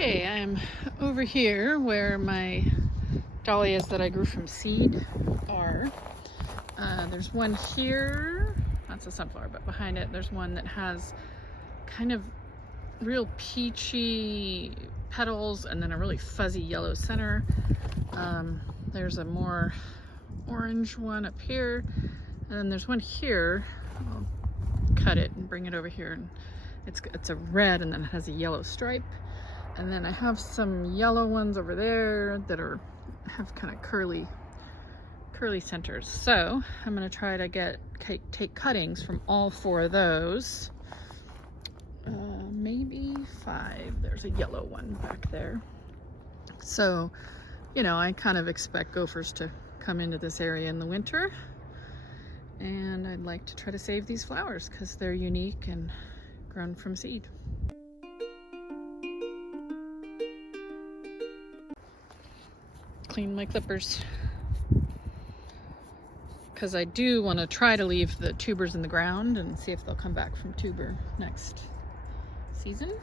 Okay, I'm over here where my dahlias that I grew from seed are. There's one here, that's a sunflower, but behind it there's one that has kind of real peachy petals and then a really fuzzy yellow center. There's a more orange one up here, and then there's one here. I'll cut it and bring it over here, and it's a red and then it has a yellow stripe. And then I have some yellow ones over there that have kind of curly centers. So I'm gonna try to take cuttings from all four of those. Maybe 5. There's a yellow one back there. So, you know, I kind of expect gophers to come into this area in the winter. And I'd like to try to save these flowers because they're unique and grown from seed. Clean my clippers because I do want to try to leave the tubers in the ground and see if they'll come back from tuber next season.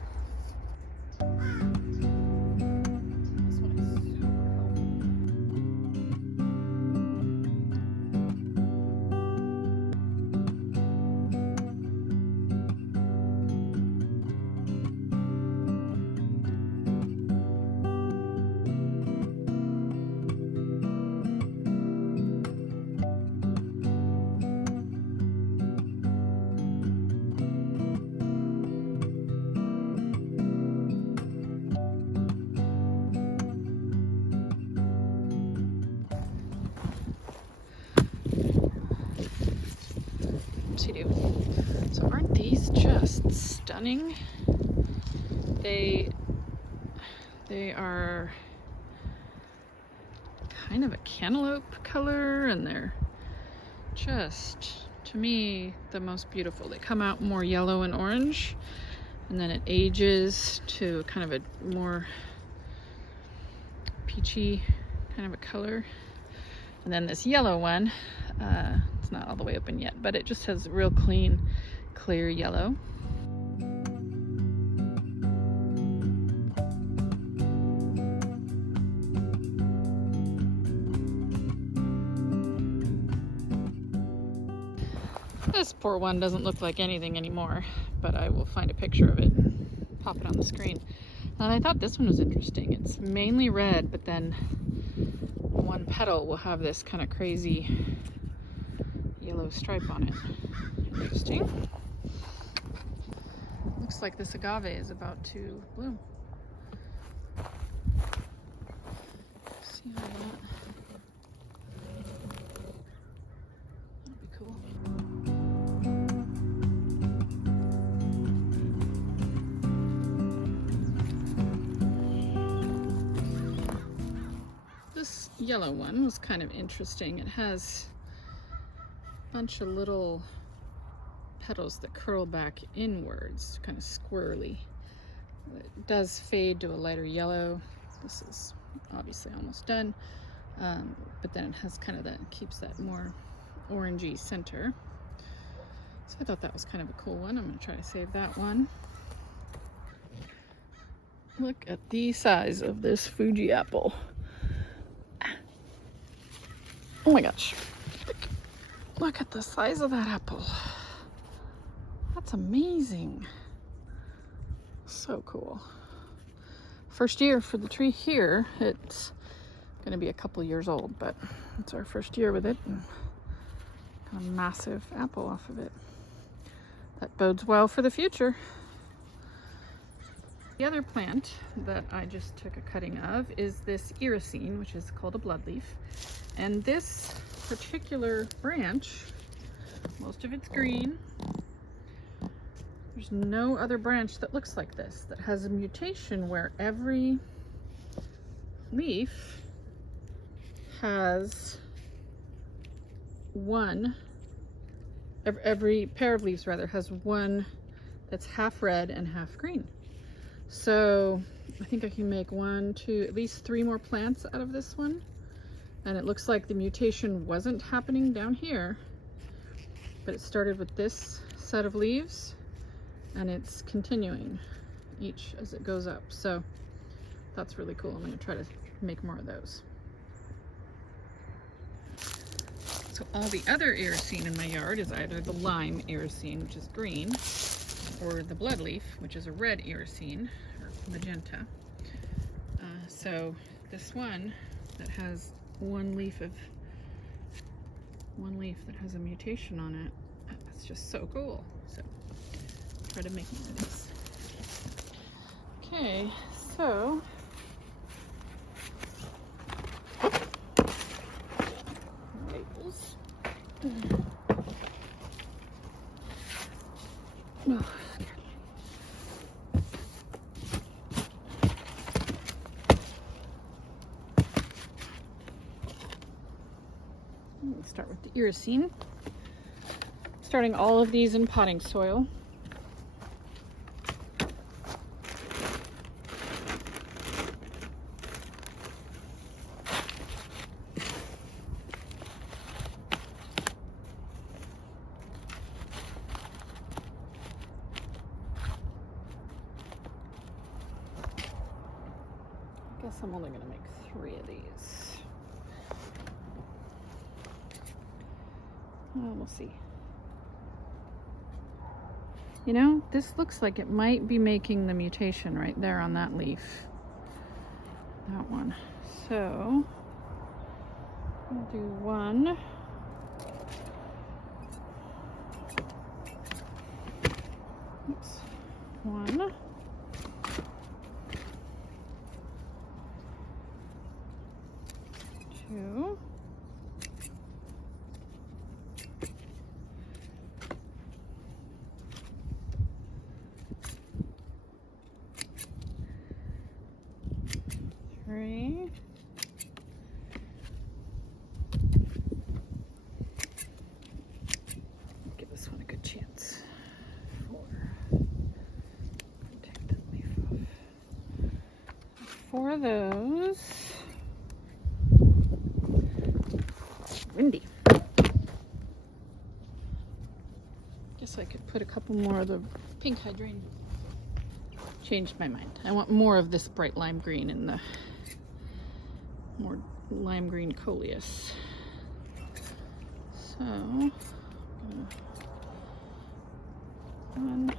So aren't these just stunning? They are kind of a cantaloupe color, and they're just, to me, the most beautiful. They come out more yellow and orange, and then it ages to kind of a more peachy kind of a color. And then this yellow one, it's not all the way open yet, but it just has real clean, clear yellow. This poor one doesn't look like anything anymore, but I will find a picture of it and pop it on the screen. And I thought this one was interesting. It's mainly red, but then one petal will have this kind of crazy yellow stripe on it. Interesting. Looks like this agave is about to bloom. See how that. That'll be cool. This yellow one was kind of interesting. It has a bunch of little petals that curl back inwards, kind of squirrely. It does fade to a lighter yellow. This is obviously almost done, but then it has kind of that, keeps that more orangey center. So I thought that was kind of a cool one. I'm going to try to save that one. Look at the size of this Fuji apple. Oh my gosh. Look at the size of that apple. That's amazing. So cool. First year for the tree here. It's going to be a couple years old, but it's our first year with it. And got a massive apple off of it. That bodes well for the future. The other plant that I just took a cutting of is this irisine, which is called a bloodleaf. And this particular branch, most of it's green. There's no other branch that looks like this, that has a mutation where every leaf has one, every pair of leaves rather, has one that's half red and half green. So I think I can make 1, 2, at least 3 more plants out of this one. And it looks like the mutation wasn't happening down here, but it started with this set of leaves and it's continuing each as it goes up. So that's really cool. I'm going to try to make more of those. So all the other Iracine in my yard is either the lime Iracine, which is green, or the bloodleaf, which is a red Iracine, or magenta. So this one that has one leaf that has a mutation on it, it's just so cool. So try to make more of these. Okay, so labels. Oh. Let's start with the Iracine. Starting all of these in potting soil. I guess I'm only going to make 3 of these. We'll see. You know, this looks like it might be making the mutation right there on that leaf. That one. So, I'll do 1. Oops. 1. 2. 3. Give this one a good chance. 4. Take that leaf off. 4 of those. Windy. Guess I could put a couple more of the pink hydrangea. Changed my mind. I want more of this bright lime green in the more lime green coleus. So, 1.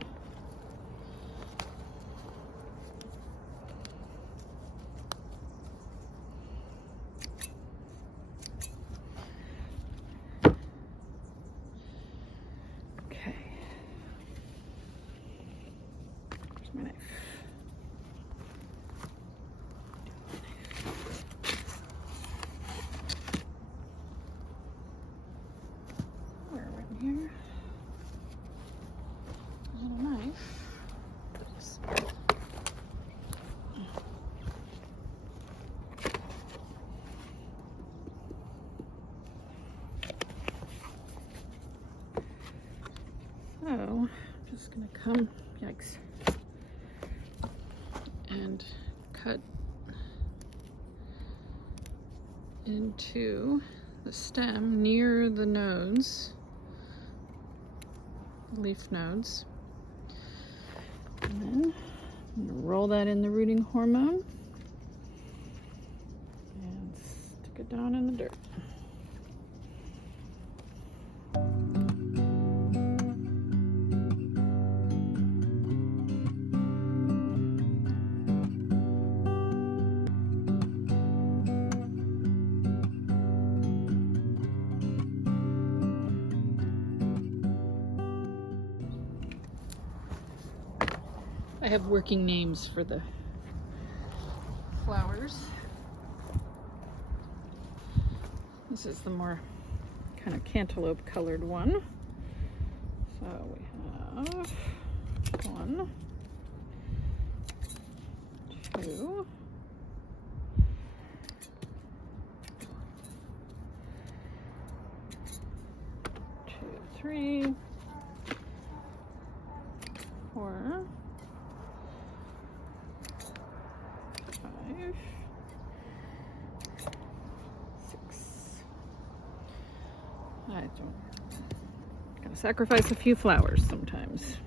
Okay. Where's my knife? Here, a little knife. So, I'm just gonna come, yikes, and cut into the stem near the nodes. Leaf nodes, and then I'm going to roll that in the rooting hormone and stick it down in the dirt. I have working names for the flowers. This is the more kind of cantaloupe colored one. So we have 1, 2, 3, 4, 5, 6. Gotta sacrifice a few flowers sometimes.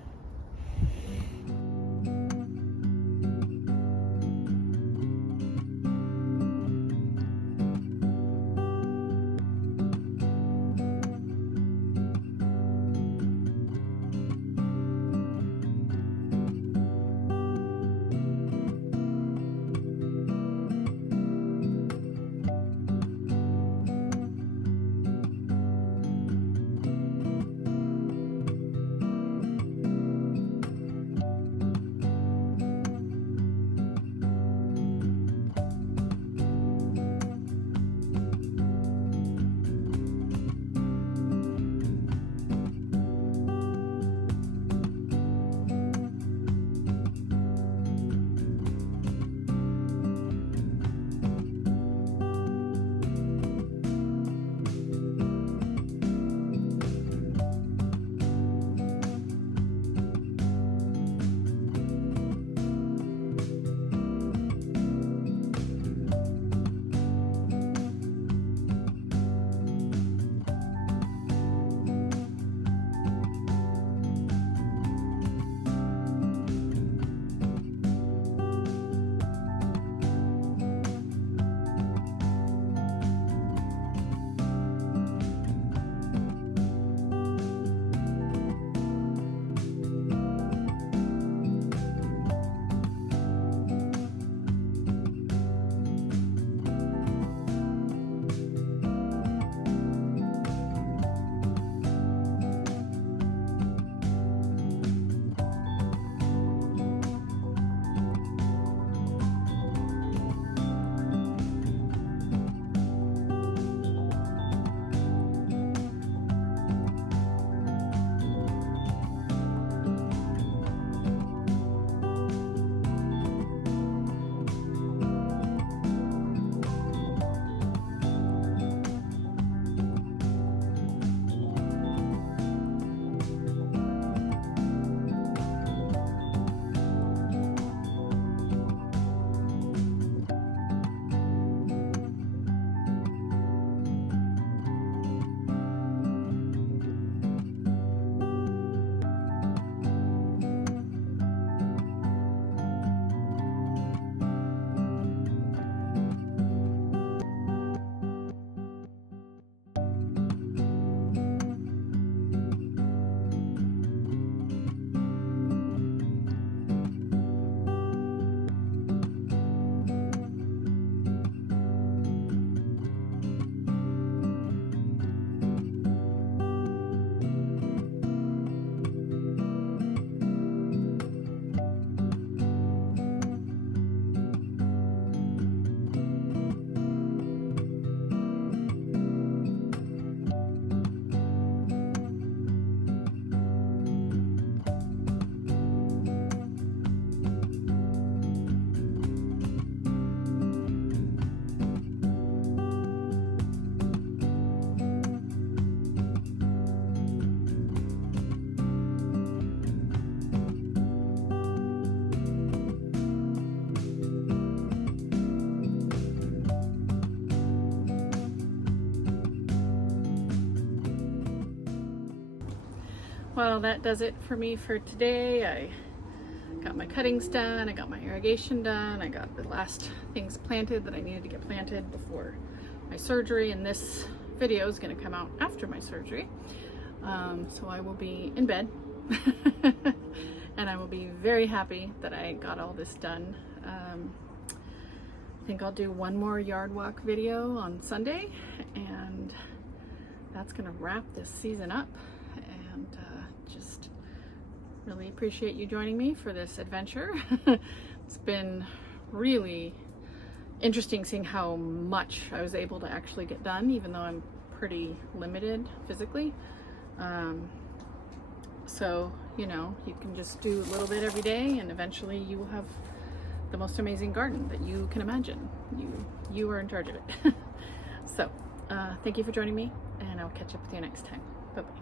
well, that does it for me for today. I got my cuttings done, I got my irrigation done, I got the last things planted that I needed to get planted before my surgery, and this video is going to come out after my surgery. So I will be in bed and I will be very happy that I got all this done. I think I'll do one more yard walk video on Sunday, and that's going to wrap this season up. And just really appreciate you joining me for this adventure. It's been really interesting seeing how much I was able to actually get done, even though I'm pretty limited physically. So, you know, you can just do a little bit every day, and eventually you will have the most amazing garden that you can imagine. You are in charge of it. So, thank you for joining me, and I'll catch up with you next time. Bye-bye.